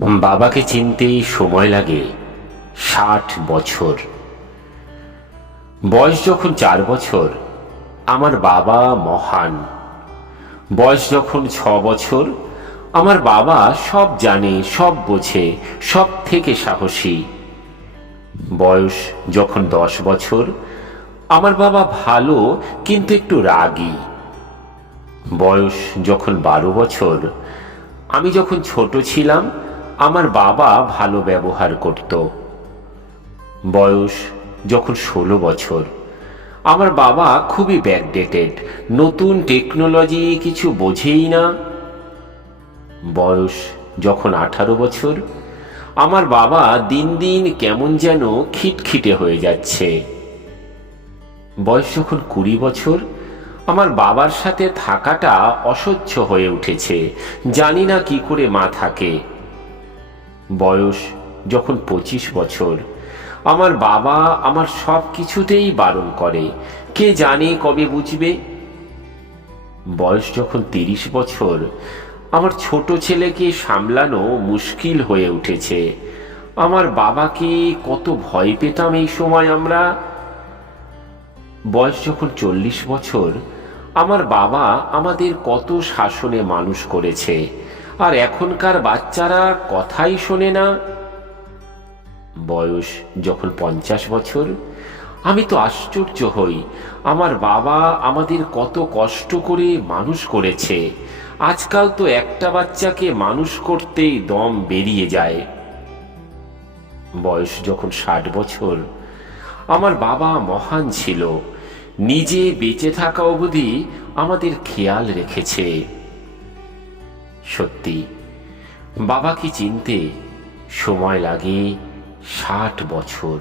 বাবাকে চিনতেই সময় লাগে ষাট বছর। বয়স যখন চার বছর, আমার বাবা মহান। বয়স যখন ছ বছর, আমার বাবা সব জানে, সব বোঝে, সব থেকে সাহসী। বয়স যখন দশ বছর, আমার বাবা ভালো কিন্তু একটু রাগী। বয়স যখন বারো বছর, আমি যখন ছোট ছিলাম আমার বাবা ভালো ব্যবহার করত। বয়স যখন ষোলো বছর। আমার বাবা খুবই ব্যাকডেটেড নতুন টেকনোলজি কিছু বোঝেই না। বয়স যখন আঠারো বছর, আমার বাবা দিন দিন কেমন যেন খিটখিটে হয়ে যাচ্ছে। বয়স যখন কুড়ি বছর, আমার বাবার সাথে থাকাটা অসহ্য হয়ে উঠেছে। জানি না কি করে মা থাকে। বয়স যখন পঁচিশ বছর। আমার বাবা আমার সব কিছুতেই বারণ করে। কে জানে কবে বুঝবে? বয়স যখন তিরিশ বছর, আমার ছোট ছেলেকে সামলানো মুশকিল হয়ে উঠেছে। আমার বাবাকে কত ভয় পেতাম এই সময় আমরা। বয়স যখন চল্লিশ বছর, আমার বাবা আমাদের কত শাসনে মানুষ করেছে। আর এখনকার বাচ্চারা কথাই শোনে না। বয়স যখন পঞ্চাশ বছর, আমি তো আশ্চর্য হই। আমার বাবা আমাদের কত কষ্ট করে মানুষ করেছে। আজকাল তো একটা বাচ্চাকে মানুষ করতেই দম বেরিয়ে যায়। বয়স যখন ষাট বছর, আমার বাবা মহান ছিল। নিজে বেঁচে থাকা অবধি আমাদের খেয়াল রেখেছে। সত্যি। বাবাকে চিনতে সময় লাগে ষাট বছর?